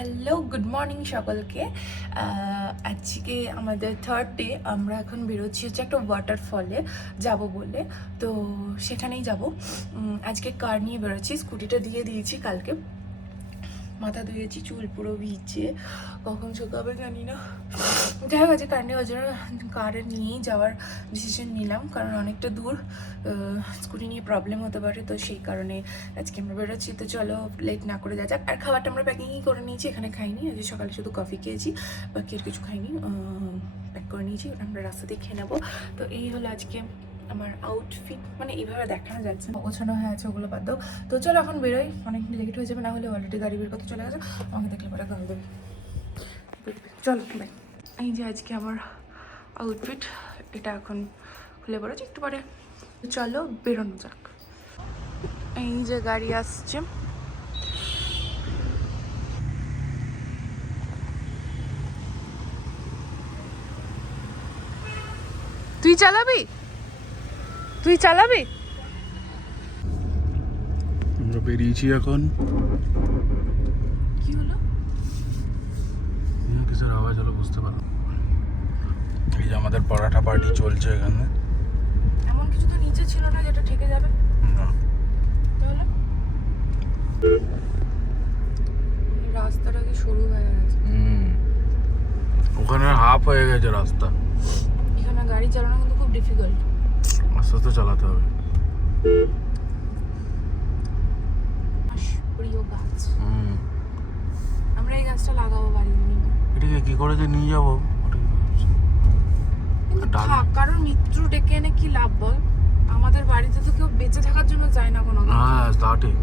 Hello, good morning সকলকে। আজকে আমাদের থার্ড ডে। আমরা এখন বেরোচ্ছি হচ্ছে একটা ওয়াটারফলে যাব বলে, তো সেখানেই যাব। আজকে কার নিয়ে বেরোচ্ছি, স্কুটিটা দিয়ে দিয়েছি কালকে, মাথা ধুয়েছি, চুল পুরো ভিজে, কখন শুকাবে জানি না। যাই হোক, আজকে কার নিয়ে ওই জন্য কারে নিয়েই যাওয়ার ডিসিশন নিলাম, কারণ অনেকটা দূর, স্কুটি নিয়ে প্রবলেম হতে পারে, তো সেই কারণে আজকে আমরা বেরোচ্ছি। তো চলো লেট না করে যাক। আর খাবারটা আমরা প্যাকিংই করে নিয়েছি, এখানে খাইনি। আজকে সকালে শুধু কফি খেয়েছি, বাকি আর কিছু খাইনি, প্যাক করে নিয়েছি, আমরা রাস্তাতেই খেয়ে নেবো। তো এই হলো আজকে আমার আউটফিট, মানে এইভাবে দেখানো যাচ্ছে না, গোছানো হয়ে আছে, ওগুলো বাদ দাও। তো চলো এখন বেরোই, অনেক লেট হয়ে যাবে, না হলে অলরেডি গাড়ি বের করতে চলে গেছে, আমাকে দেখলে পরে গাল দেবে। চলো বাই। এই যে আজকে আমার আউটফিট, এটা এখন খুলে পড়েছি একটু পরে। চলো বেরোনো যাক। এই যে গাড়ি আসছে, তুই চালাবি? তুই চালাবি? আমরা বেরিয়েছি এখন। কি হলো? কিসের আওয়াজ হলো বুঝতে পারলাম। এই যে আমাদের পরাঠা পার্টি চলছে এখানে। এমন কিছু তো নিচে ছিল না যেটা ঠেকে যাবে। না, তাহলে রাস্তাটা কি শুরু হয়ে গেছে? ওখানে হাফ হয়ে গেছে রাস্তা। এখানে গাড়ি চালানো কিন্তু খুব ডিফিকাল্ট, আস্তে আস্তে চালাতে হবে। প্রিয় গাছ, আমরা এই গাছটা লাগাবো বাড়ির নিয়ে। এটাকে কি করে যে নিয়ে যাবো? কিন্তু থাক, কারণ মৃত্যু ডেকে এনে কি লাভ বল? আমাদের বাড়িতে তো কেউ বেঁচে থাকার জন্য যায় না কোনো। হ্যাঁ, তা ঠিক।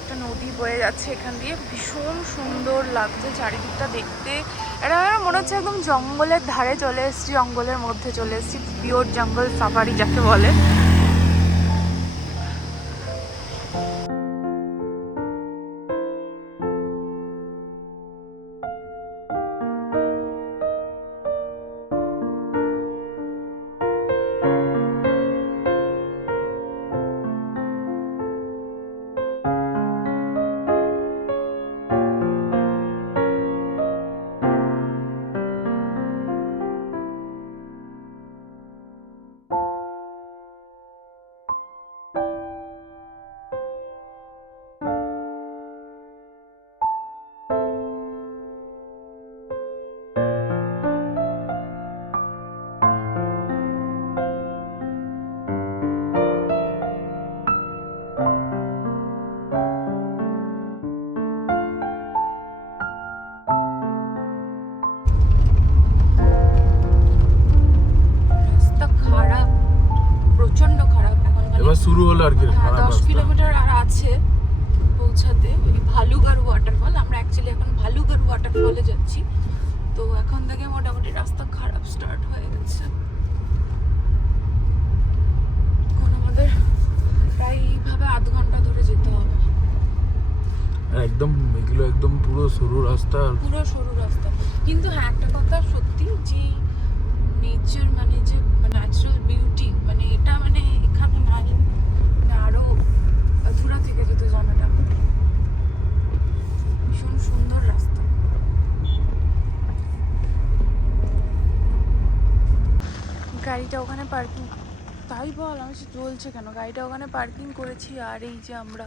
একটা নদী বয়ে যাচ্ছে এখান দিয়ে, ভীষণ সুন্দর লাগছে চারিদিকটা দেখতে। এটা মনে হচ্ছে একদম জঙ্গলের ধারে চলে এসেছি, জঙ্গলের মধ্যে চলে এসেছি, পিওর জঙ্গল সাফারি যাকে বলে। শুরু হলো আর কি। 10 কিলোমিটার আর আছে পৌঁছাতে ওই ভালুগড় ওয়াটারফল। আমরা অ্যাকচুয়ালি এখন ভালুগড় ওয়াটারফলে যাচ্ছি, তো এখন থেকে মোটামুটি রাস্তা খারাপ স্টার্ট হয়ে গেছে। এখন আমাদের প্রায় এইভাবে আধ ঘন্টা ধরে যেতে হবে। একদম এগুলো একদম পুরো সরু রাস্তা, পুরো সরু রাস্তা। কিন্তু হ্যাঁ, একটা কথা সত্যি, যে নেচার, মানে যে ন্যাচারাল বিউটি, মানে এটা মানে এখানে নাই, মানে আরো অধুরা থেকে যেত জানাটা। ভীষণ সুন্দর রাস্তা। গাড়িটা ওখানে পার্কিং, তাই বল আমি চলছে কেন, গাড়িটা ওখানে পার্কিং করেছি, আর এই যে আমরা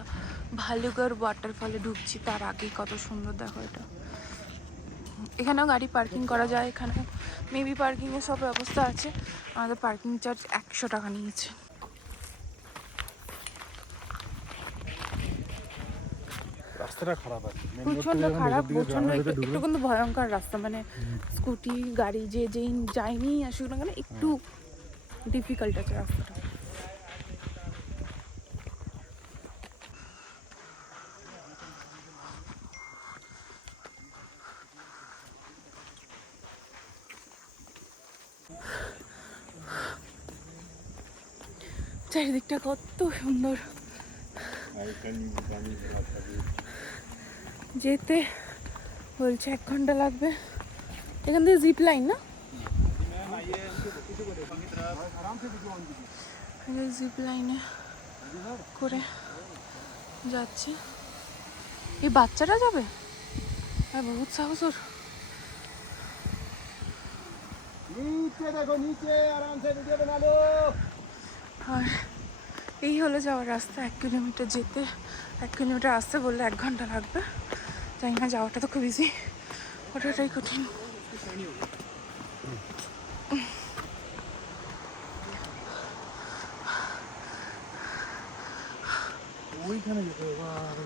ভালুগড় ওয়াটারফলে ঢুকছি তার আগেই কত সুন্দর দেখো এটা। এখানেও গাড়ি পার্কিং করা যায়, এখানে মেবি পার্কিংয়ের সব ব্যবস্থা আছে। আমাদের পার্কিং চার্জ 100 টাকা নিয়েছে। রাস্তাটা খারাপ আছে, প্রচন্ড খারাপ, প্রচন্ড একটু কিন্তু ভয়ঙ্কর রাস্তা, মানে স্কুটি গাড়ি যে যেই যায়নি আসুক না কেন, একটু ডিফিকাল্ট আছে রাস্তাটা। চারিদিকটা কত সুন্দর, যেতে বলছে 1 ঘন্টা লাগবে। এখান থেকে জিপ লাইন না, জিপ লাইনে করে যাচ্ছে। এই বাচ্চারা যাবে, বহুত সাহস ওর। আর এই হলো যাওয়ার রাস্তা। 1 কিলোমিটার যেতে, 1 কিলোমিটার আসতে বললে 1 ঘন্টা লাগবে। জানি না, যাওয়াটা তো খুব ইজি, ওটাটাই কঠিন।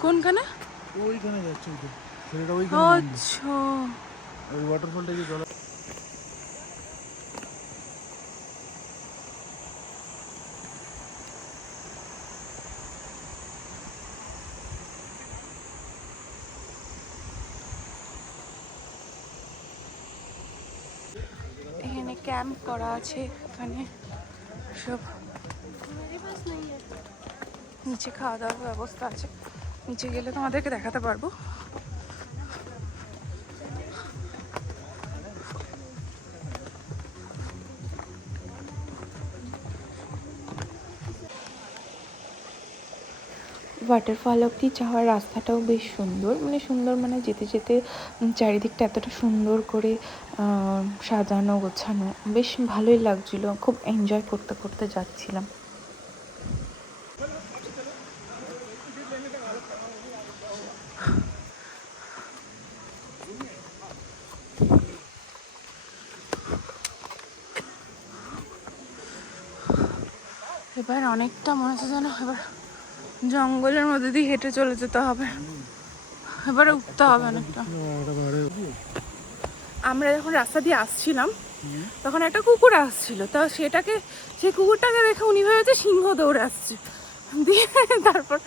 কোনখানে? ওইখানে যাচ্ছে আচ্ছা, ওই ওয়াটারফলটা কি জল। এখানে ক্যাম্প করা আছে, এখানে সব নিচে খাওয়া দাওয়ার ব্যবস্থা আছে। নিচে গেলে তোমাদেরকে দেখাতে পারবো। ওয়াটারফল অব্দি যাওয়ার রাস্তাটাও বেশ সুন্দর, মানে যেতে যেতে চারিদিকটা এতটা সুন্দর করে সাজানো গোছানো, বেশ ভালোই লাগছিল। খুব এনজয় করতে করতে যাচ্ছিলাম। এবার অনেকটা মনে হচ্ছে যেন এবার জঙ্গলের মধ্যে দিয়ে হেঁটে চলে যেতে হবে, এবারে উঠতে হবে অনেকটা। আমরা যখন রাস্তা দিয়ে আসছিলাম তখন একটা কুকুর আসছিল, তো সেই কুকুরটাকে দেখে উনি ভেবেছে সিংহ দৌড়ে আসছে। দিয়ে তারপর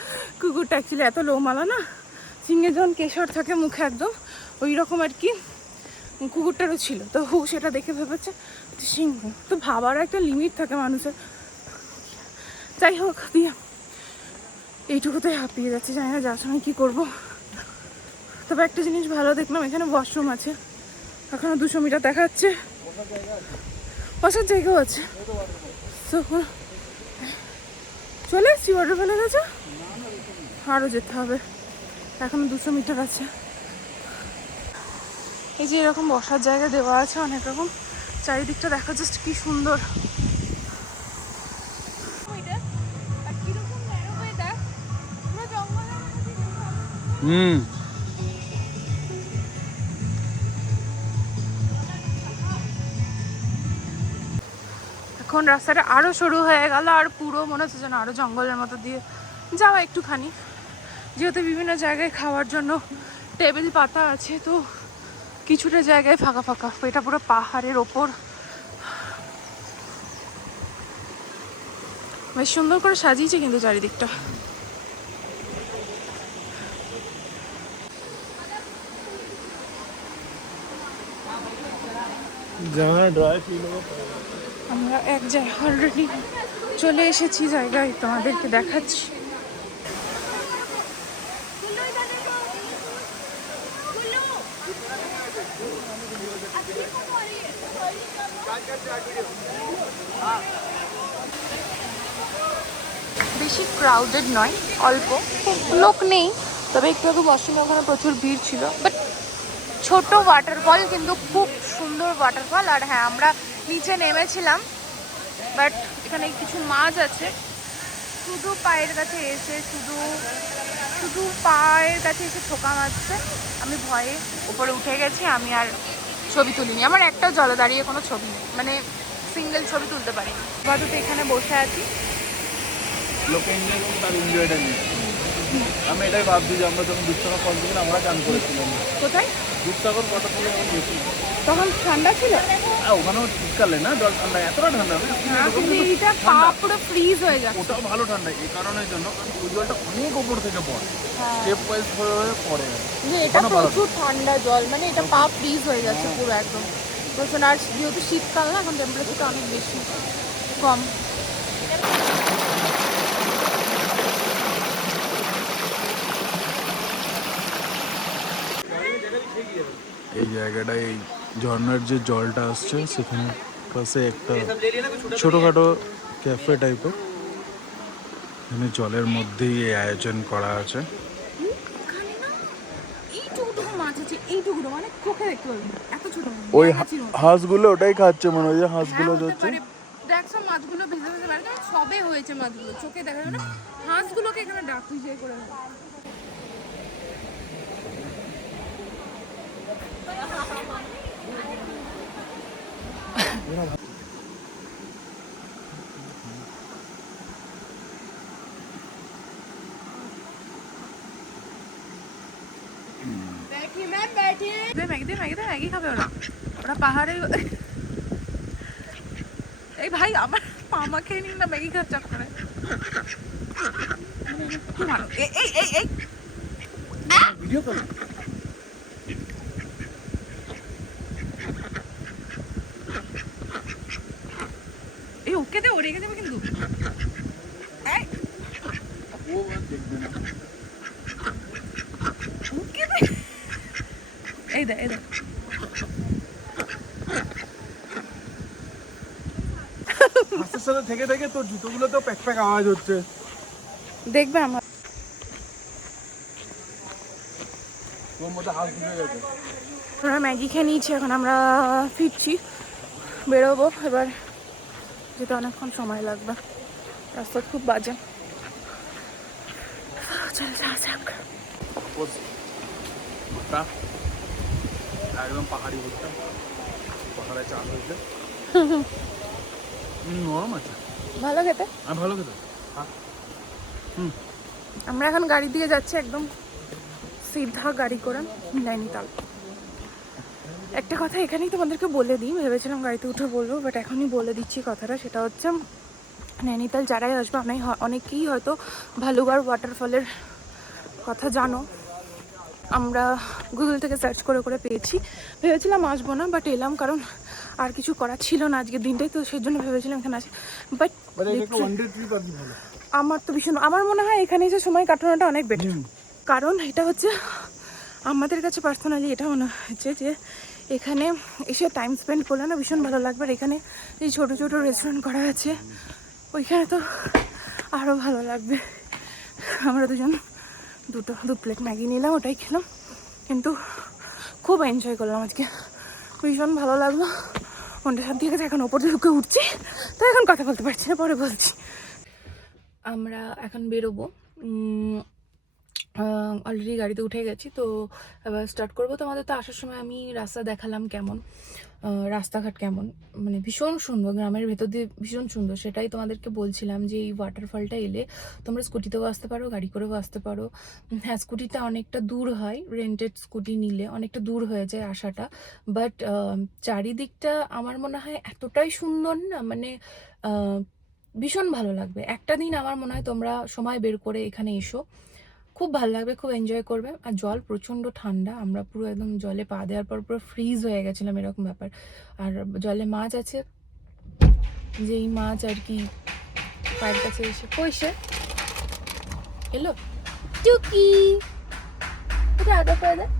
কুকুরটা অ্যাকচুয়ালি এত লোমালা না, সিংহের যখন কেশর থাকে মুখে একদম ওই রকম আর কি কুকুরটারও ছিল। তো সেটা দেখে ভেবেছে সিংহ। তো ভাবারও একটা লিমিট থাকে মানুষের। যাই হোক, দিয়ে এইটুকুতেই হাঁপিয়ে যাচ্ছে, জানি না যাওয়ার সময় কী করবো। তবে একটা জিনিস ভালো দেখলাম, এখানে ওয়াশরুম আছে। এখনো 200 মিটার দেখাচ্ছে, বসার জায়গাও আছে। তো চলে এসছি ওয়াটারফলের কাছে, আরও যেতে হবে, এখনো 200 মিটার আছে। এই যে এরকম বসার জায়গা দেওয়া আছে অনেক রকম, চারিদিকটা দেখা জাস্ট কি সুন্দর। এখন রাস্তাটা আরো সরু হয়ে গেল, আর পুরো মনে হচ্ছে যেন আরো জঙ্গলের মতো দিয়ে যাওয়া একটুখানি। যেহেতু বিভিন্ন জায়গায় খাওয়ার জন্য টেবিল পাতা আছে, তো কিছুটা জায়গায় ফাঁকা ফাঁকা। এটা পুরো পাহাড়ের ওপর, বেশ সুন্দর করে সাজিয়েছে কিন্তু চারিদিকটা। আমরা এক জায়গায় অলরেডি চলে এসেছি, জায়গায় তোমাদেরকে দেখাচ্ছি। বেশি ক্রাউডেড নয়, অল্প, খুব লোক নেই। তবে একটু ওয়াশরুমে ওখানে প্রচুর ভিড় ছিল। বাট ছোট ওয়াটারফল, কিন্তু খুব সুন্দর ওয়াটারফল। আর হ্যাঁ, আমরা নিচে নেমেছিলাম, বাট এখানে কিছু মাছ আছে। শুধু পায়ের কাছে এসে ঠোকা মারছে। আমি ভয়ে উপরে উঠে গেছি, আমি আর ছবি তুলিনি। আমার একটাও জলে দাঁড়িয়ে কোনো ছবি নেই, মানে সিঙ্গেল ছবি তুলতে পারিনি। আপাতত এখানে বসে আছি। লোকে এনজয় করুন, তার এনজয়টা নিই। আমি এটাই ভাবছি যে আমরা যখন দুধসাগর ফল থেকে আমরা চান করেছিলাম। কোথায়? দুধসাগর ওয়াটারফলে যখন গেছিলাম তখন ঠান্ডা ছিল? ওখানেও শীতকালে না জল ঠান্ডা, এতটা ঠান্ডা না, কিন্তু এইটা পা পুরো ফ্রিজ হয়ে যাচ্ছে। ওটাও ভালো ঠান্ডা এই কারণের জন্য, কারণ ওই জলটা অনেক ওপর থেকে পড়ে, স্টেপ ওয়াইজ হয়ে পড়ে। এটা প্রচুর ঠান্ডা জল, মানে এটা পা ফ্রিজ হয়ে যাচ্ছে পুরো একদম প্রচুর। আর যেহেতু শীতকাল না, এখন টেম্পারেচারটা অনেক বেশি কম। এই জায়গাটায় এই ঝর্ণার যে জলটা আসছে সেখানে পাশে একটা ছোটোখাটো ক্যাফে টাইপের, এখানে জলের মধ্যেই এই আয়োজন করা আছে। ওই হাঁসগুলো ওটাই খাচ্ছে মনে হয়, হাঁসগুলো যাচ্ছে। দেখছো মাছগুলো ভেজে ভেজে মানে সবে হয়েছে মাছগুলো, চোখে দেখা যায় না। হাঁসগুলোকে এখানে ডাক যে করে ম্যাগি খাবে ওরা, ওরা পাহাড়ে। এই ভাই আমার মামা খেয়ে নিন না, ম্যাগি খাওয়ার চক্করে। এই ওকে দে, ও রেখে দেবে কিন্তু। এই দে, এই দে। হাঁসের সাথে থেকে থেকে তোর জুতোগুলো তো প্যাক প্যাক আওয়াজ হচ্ছে, দেখবে আমার তোর মধ্যে হাঁস ঢুকে গেছে। আমরা ম্যাগি খেয়ে নিয়েছি, এখন আমরা ফিরছি, বেরোবো এবার, যেটা অনেকক্ষণ সময় লাগবে, রাস্তা খুব বাজে। চল যাওয়া যাক। একদম পাহাড়ি ভুট্টা, পাহাড়ে চাল হয়েছে, নরম আছে, ভালো খেতে। ভালো খেতে। আমরা এখন গাড়ি দিয়ে যাচ্ছি, একদম সিধা গাড়ি করে নৈনিতাল। একটা কথা এখানেই তোমাদেরকে বলে দিই, ভেবেছিলাম গাড়িতে উঠে বলবো, বাট এখনই বলে দিচ্ছি কথাটা। সেটা হচ্ছে নৈনিতাল যারাই আসবে, অনেকেই হয়তো ভালুগড় ওয়াটারফলের কথা জানো। আমরা গুগল থেকে সার্চ করে করে পেয়েছি, ভেবেছিলাম আসবো না, বাট এলাম, কারণ আর কিছু করা ছিল না আজকের দিনটাই, তো সেই জন্য ভেবেছিলাম এখানে আসি। বাট আমার তো ভীষণ, আমার মনে হয় এখানে এসে সময় কাটানোটা অনেক বেটার, কারণ এটা হচ্ছে আমাদের কাছে পার্সোনালি এটা মনে হচ্ছে যে এখানে এসে টাইম স্পেন্ড করলে না ভীষণ ভালো লাগবে। আর এখানে যে ছোটো ছোটো রেস্টুরেন্ট করা আছে ওইখানে তো আরও ভালো লাগবে। আমরা দুজন দু প্লেট ম্যাগি নিলাম, ওটাই খেলাম, কিন্তু খুব এনজয় করলাম আজকে, ভীষণ ভালো লাগলো, মনটা শান্তি হয়ে গেছে। এখন ওপর দিকে উঠছি, তো এখন কথা বলতে পারছি না, পরে বলছি। আমরা এখন বেরোবো, অলরেডি গাড়িতে উঠে গেছি, তো এবার স্টার্ট করবো। তো আমাদের তো আসার সময় আমি রাস্তা দেখালাম কেমন, রাস্তাঘাট কেমন, মানে ভীষণ সুন্দর, গ্রামের ভেতর দিয়ে ভীষণ সুন্দর। সেটাই তোমাদেরকে বলছিলাম যে এই ওয়াটারফলটা এলে তোমরা স্কুটিতেও আসতে পারো, গাড়ি করেও আসতে পারো। হ্যাঁ, স্কুটিটা অনেকটা দূর হয়, রেন্টেড স্কুটি নিলে অনেকটা দূর হয়ে যায় আসাটা, বাট চারিদিকটা আমার মনে হয় এতটাই সুন্দর না, মানে ভীষণ ভালো লাগবে। একটা দিন আমার মনে হয় তোমরা সময় বের করে এখানে এসো, খুব ভালো লাগবে, খুব এনজয় করবে। আর জল প্রচণ্ড ঠান্ডা, আমরা পুরো একদম জলে পা দেওয়ার পর পুরো ফ্রিজ হয়ে গেছিলাম, এরকম ব্যাপার। আর জলে মাছ আছে, যেই মাছ আর কি পায়ের কাছে এসে পয়সে এলো টুকি, এটা আদা করে দেয়।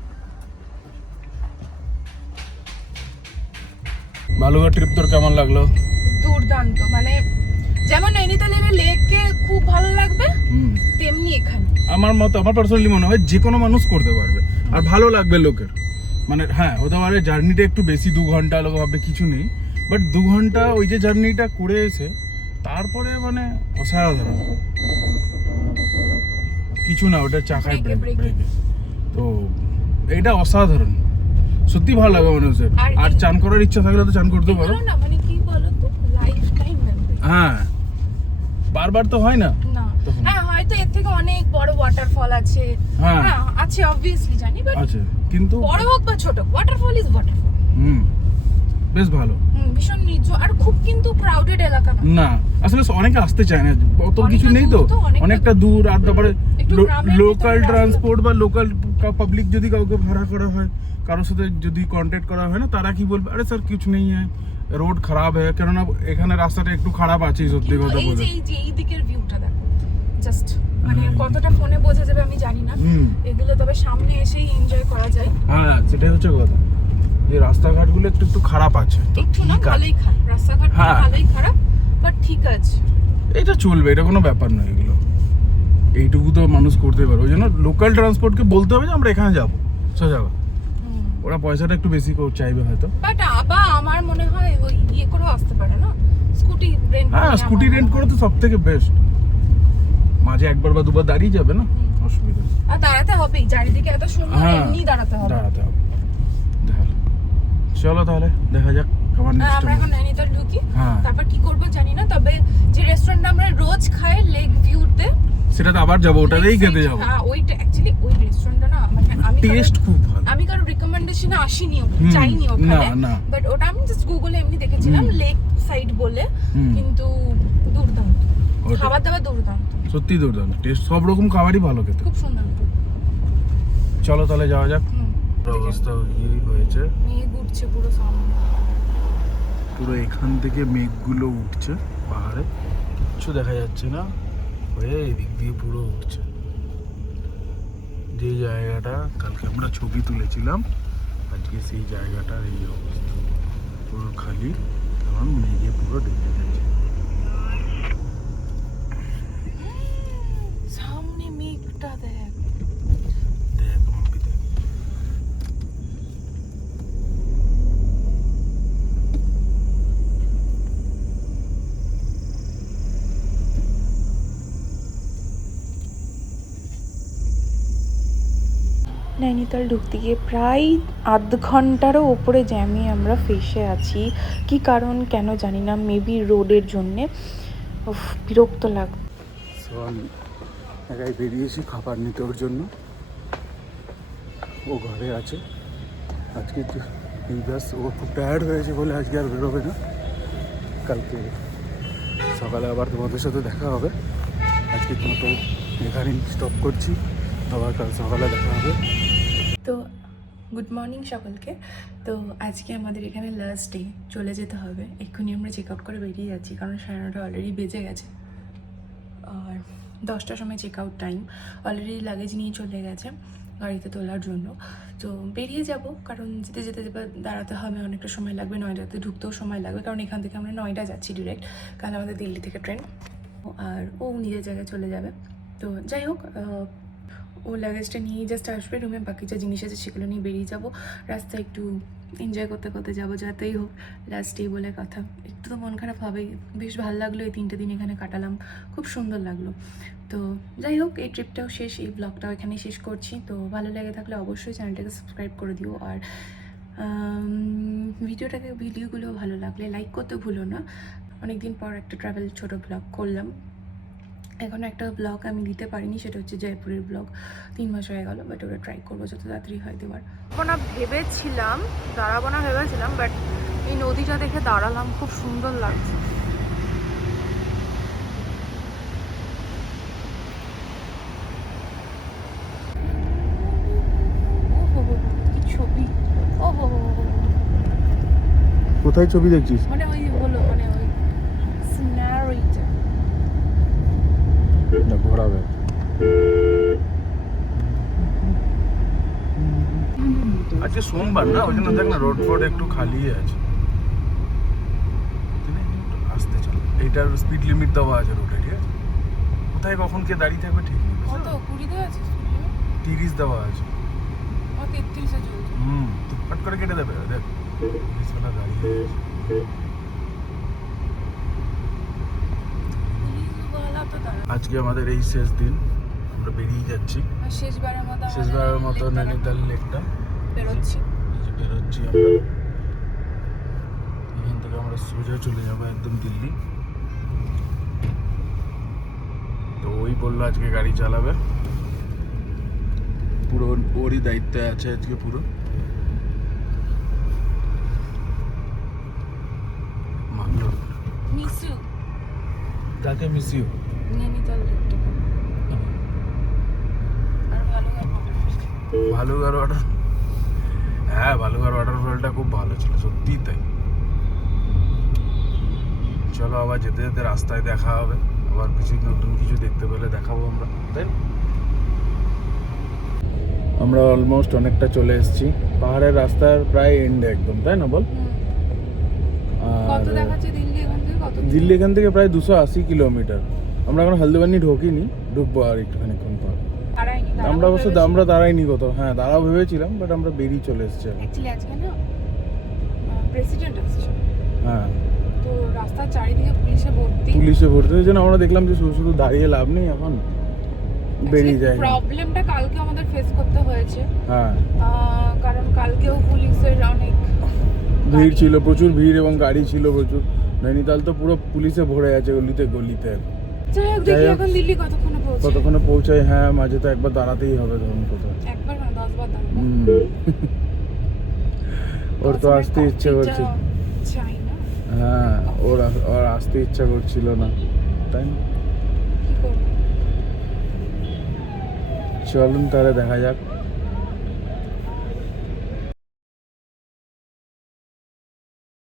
বালুঘাট ট্রিপ তোর কেমন লাগলো? দুর্দান্ত, মানে যেমন নৈনিতাল এলে লেকে খুব ভালো লাগবে, তেমনি এখানে আমার পার্সোনালি মনে হয় যে কোনো মানুষ করতে পারবে, আর ভালো লাগবে লোকের। মানে হ্যাঁ, হতে পারে জার্নিটা একটু বেশি, 2 ঘন্টা, লোক ভাববে কিছু নেই, বাট 2 ঘন্টা ওই যে জার্নিটা করে এসে তারপরে মানে অসাধারণ কিছু না, ওটা চাকায় ব্রেকে, তো এটা অসাধারণ, সত্যি ভালো লাগে মানুষের। আর চান করার ইচ্ছা থাকলে তো চান করতে পারো, মানে কি বলো তো, লাইফ টাইম মেমরি। হ্যাঁ, বারবার তো হয় না। হ্যাঁ, হয়তো এর থেকে অনেক বড় ওয়াটারফল আছে, হ্যাঁ আছে, অবভিয়াসলি জানি, বাট আছে, কিন্তু বড় হোক বা ছোট, ওয়াটারফল ইজ ওয়াটারফল। বেশ ভালো। ভীষণ নির্জন আর খুব কিন্তু ক্রাউডেড এলাকা না। না আসলে অনেকে আসতে চায় না, অত কিছু নেই তো, অনেকটা অনেকটা দূর। আর তারপরে একটু গ্রামের লোকাল ভিতরে ট্রান্সপোর্ট বা লোকাল পাবলিক যদি কাউকে ভাড়া করা হয়, কারোর সাথে যদি কন্ট্যাক্ট করা হয় না, তারা কি বলবে, আরে স্যার কিছু নেই হ্যাঁ, রোড খারাপ হয়। কেননা এখানে রাস্তাটা একটু খারাপ আছে, সত্যি কিন্তু কথা এই বলে। যে এই দিকের ভিউটা দেখো, জাস্ট মানে কতটা ফোনে বোঝা যাবে আমি জানি না, এগুলো তবে সামনে এসেই এনজয় করা যায়। হ্যাঁ সেটাই হচ্ছে কথা, এই রাস্তাঘাটগুলো একটু একটু খারাপ আছে, তো একটু না ঠিক আছে। ভালোই খারাপ, রাস্তাঘাট হ্যাঁ। ভালোই খারাপ, বাট ঠিক আছে, এটা চলবে, এটা কোনো ব্যাপার নয়। এগুলো এইটুকু তো মানুষ করতে পারে, ওই জন্য লোকাল ট্রান্সপোর্টকে বলতে হবে যে আমরা এখানে যাবো সোজা কথা। ওরা পয়সাটা একটু বেশি চাইবে হয়তো, বাট আবার আমার মনে হয় ওই ইয়ে করেও আসতে পারে না, স্কুটি রেন্ট। হ্যাঁ স্কুটি রেন্ট করে তো সব থেকে বেস্ট। মাঝে একবার বা দুবার দাঁড়িয়ে যাবে না, অসুবিধা নেই। আর দাঁড়াতে হবেই, চারিদিকে এত সুন্দর, হ্যাঁ, এমনি দাঁড়াতে হবে। দাঁড়াতে হবে। চলো তাহলে দেখা যাক খাবার আমরা নেক্সট এখন নৈনিতাল ঢুকি, হ্যাঁ। তারপর কি করবো জানি না, তবে যে রেস্টুরেন্টে আমরা রোজ খাই লেক ভিউতে, সেটাতে আবার যাবো, ওটাতেই খেতে যাবো। হ্যাঁ ওইটা অ্যাকচুয়ালি ওই রেস্টুরেন্টটা না, মানে আমি টেস্ট খুব ভালো। আমি কারো রিকমেন্ডেশনে আসিনি, হুম, যাইনি ওখানে, না, না। বাট ওটা আমি জাস্ট গুগলে এমনি দেখেছিলাম লেক সাইড বলে, হুম। কিন্তু দুর্দান্ত ওটা। খাবার দাবার, দুর্দান্ত, সত্যি দুর্দান্ত টেস্ট, সব রকম খাবারই ভালো খেতে। খুব সুন্দর। চলো তাহলে যাওয়া যাক। অবস্থা এই হয়েছে, মেঘ উঠছে পুরো সামনে, পুরো এখান থেকে মেঘগুলো উঠছে পাহাড়ে, কিচ্ছু দেখা যাচ্ছে না, হয়ে এদিক দিয়ে পুরো উঠছে। যে জায়গাটা কালকে আমরা ছবি তুলেছিলাম, আজকে সেই জায়গাটার এই অবস্থা, পুরো খালি, এখন মেঘে পুরো ঢেকে গেছে। সামনে মেঘটা দেখ, দেখ মাম্পি দেখ। নৈনিতাল ঢুকতে গিয়ে প্রায় আধ ঘন্টারও ওপরে জ্যামে আমরা ফেসে আছি। কি কারণ কেন জানি না, মেবি রোডের জন্যে। বিরক্ত লাগ। সো আমি একাই বেরিয়েছি খাবার নিতে ওর জন্য, ও ঘরে আছে আজকে। এই ব্যাস ও খুব টায়ার্ড হয়েছে বলে আজকে আর বেরোবে না, কালকে সকালে আবার তোমাদের সাথে দেখা হবে। আজকে মতো এখানেই স্টপ করছি, আবার কাল সকালে দেখা হবে। তো গুড মর্নিং সকলকে। তো আজকে আমাদের এখানে লাস্ট ডে, চলে যেতে হবে এক্ষুনি। আমরা চেক আউট করে বেরিয়ে যাচ্ছি, কারণ 9:30 অলরেডি বেজে গেছে, আর 10টার সময় check out time. Already luggage নিয়ে চলে গেছে গাড়িতে তোলার জন্য। তো বেরিয়ে যাব, কারণ যেতে যেতে দাঁড়াতে হবে, অনেকটা সময় লাগবে, নয়ডাতে ঢুকতেও সময় লাগবে, কারণ এখান থেকে আমরা নয়ডা যাচ্ছি ডিরেক্ট, কারণ আমাদের দিল্লি থেকে ট্রেন, আর ও নিজের জায়গায় চলে যাবে। তো যাই হোক, ও লাগেজটা নিয়েই জাস্ট আসবে রুমে, বাকি যা জিনিস আছে সেগুলো নিয়ে বেরিয়ে যাব। রাস্তায় একটু এনজয় করতে করতে যাবো, যাতেই হোক লাস্ট ডে বলে কথা, একটু তো মন খারাপ হবেই। বেশ ভালো লাগলো, এই 3টে দিন এখানে কাটালাম, খুব সুন্দর লাগলো। তো যাই হোক, এই ট্রিপটাও শেষ, এই ব্লগটাও এখানেই শেষ করছি। তো ভালো লেগে থাকলে অবশ্যই চ্যানেলটাকে সাবস্ক্রাইব করে দিও, আর ভিডিওগুলো ভালো লাগলে লাইক করতে ভুলো না। অনেকদিন পর একটা ট্রাভেল ছোট ব্লগ করলাম। এখন একটা ব্লগ আমি দিতে পারিনি, সেটা হচ্ছে জয়পুরের ব্লগ, 3 মাস হয়ে গেল, বাট ওটা ট্রাই করবো যত তাড়াতাড়ি হয় দেওয়ার। দাঁড়াবো না ভেবেছিলাম, বাট এই নদীটা দেখে দাঁড়ালাম, খুব সুন্দর লাগছে। কি ছবি! কোথায় ছবি দেখছিস? মানে ওই হলো, মানে ওই সিনারিটা ঘোরাবে। আজকে সোমবার না, ওই জন্য দেখ না রোড ফোড একটু খালি আছে। আসতে চলো, এইটার স্পিড লিমিট দেওয়া আছে রোডে, ঠিক আছে? কোথায় কখন কে দাঁড়িয়ে থাকবে ঠিক নেই। কত 20 দেওয়া আছে, 30 দেওয়া আছে। 33 এ চলছে। তো ফট করে কেটে দেবে, দেখ পুলিশওয়ালা দাঁড়িয়ে আছে। পুলিশওয়ালা তো দাঁড়া। আজকে আমাদের এই শেষ দিন, আমরা বেরিয়ে যাচ্ছি আর শেষবারের মতো নৈনিতাল লেকটা বেরোচ্ছি। বেরোচ্ছি আমরা। এখান থেকে আমরা সোজা চলে যাবো একদম দিল্লি। তো ওই বললো আজকে গাড়ি চালাবে, পুরো ওরই দায়িত্বে আছে আজকে পুরো। মিস ইউ কাকে মিস ইউ? নৈনিতাল একটু আর ভালুঘাট ওয়াটার, হ্যাঁ ভালুঘাট ওয়াটারফলটা খুব ভালো ছিল, সত্যি তাই। চলো আবার যেতে যেতে রাস্তায় দেখা হবে, আবার কিছু নতুন কিছু দেখতে পেলে দেখাবো আমরা, তাই না? আমরা অলমোস্ট অনেকটা চলে এসেছি, পাহাড়ের রাস্তার প্রায় এন্ড একদম, তাই না বল? কত আর দেখাচ্ছে দিল্লি এখান থেকে? কত দিল্লি এখান থেকে প্রায় 280 কিলোমিটার। আমরা এখন হলদিবানি ঢুকিনি, ঢুকবো আর একটুখানিক্ষণ পর। দাঁড়াইনি আমরা অবশ্য আমরা দাঁড়াইনি কোথাও, হ্যাঁ দাঁড়াও ভেবেছিলাম, বাট আমরা বেরিয়ে চলে এসেছি এখন। অ্যাকচুয়ালি আজকে না প্রেসিডেন্ট আসছে, হ্যাঁ তো রাস্তার চারিদিকে পুলিশে ভর্তি। পুলিশে ভর্তি হয়েছে না, আমরা দেখলাম যে শুধু শুধু দাঁড়িয়ে লাভ নেই, এখন বেরিয়ে যায়। প্রবলেমটা কালকে আমাদের ফেস করতে হয়েছে, হ্যাঁ কারণ কালকেও পুলিশের অনেক ভিড় ছিল, প্রচুর ভিড় এবং গাড়ি ছিল প্রচুর। নৈনিতাল তো পুরো পুলিশে ভরে আছে গলিতে গলিতে। যাই হোক, দেখি এখন দিল্লি কতক্ষণে পৌঁছে। কতক্ষণে পৌঁছায়, হ্যাঁ মাঝে তো একবার দাঁড়াতেই হবে, ধরুন কোথাও। একবার না 10 বার দাঁড়াবো। ওর তো আসতে ইচ্ছে করছে, চাই না, হ্যাঁ ওর আসতে ইচ্ছা করছিল না, তাই না? কি করবো? চলুন তাহলে দেখা যাক।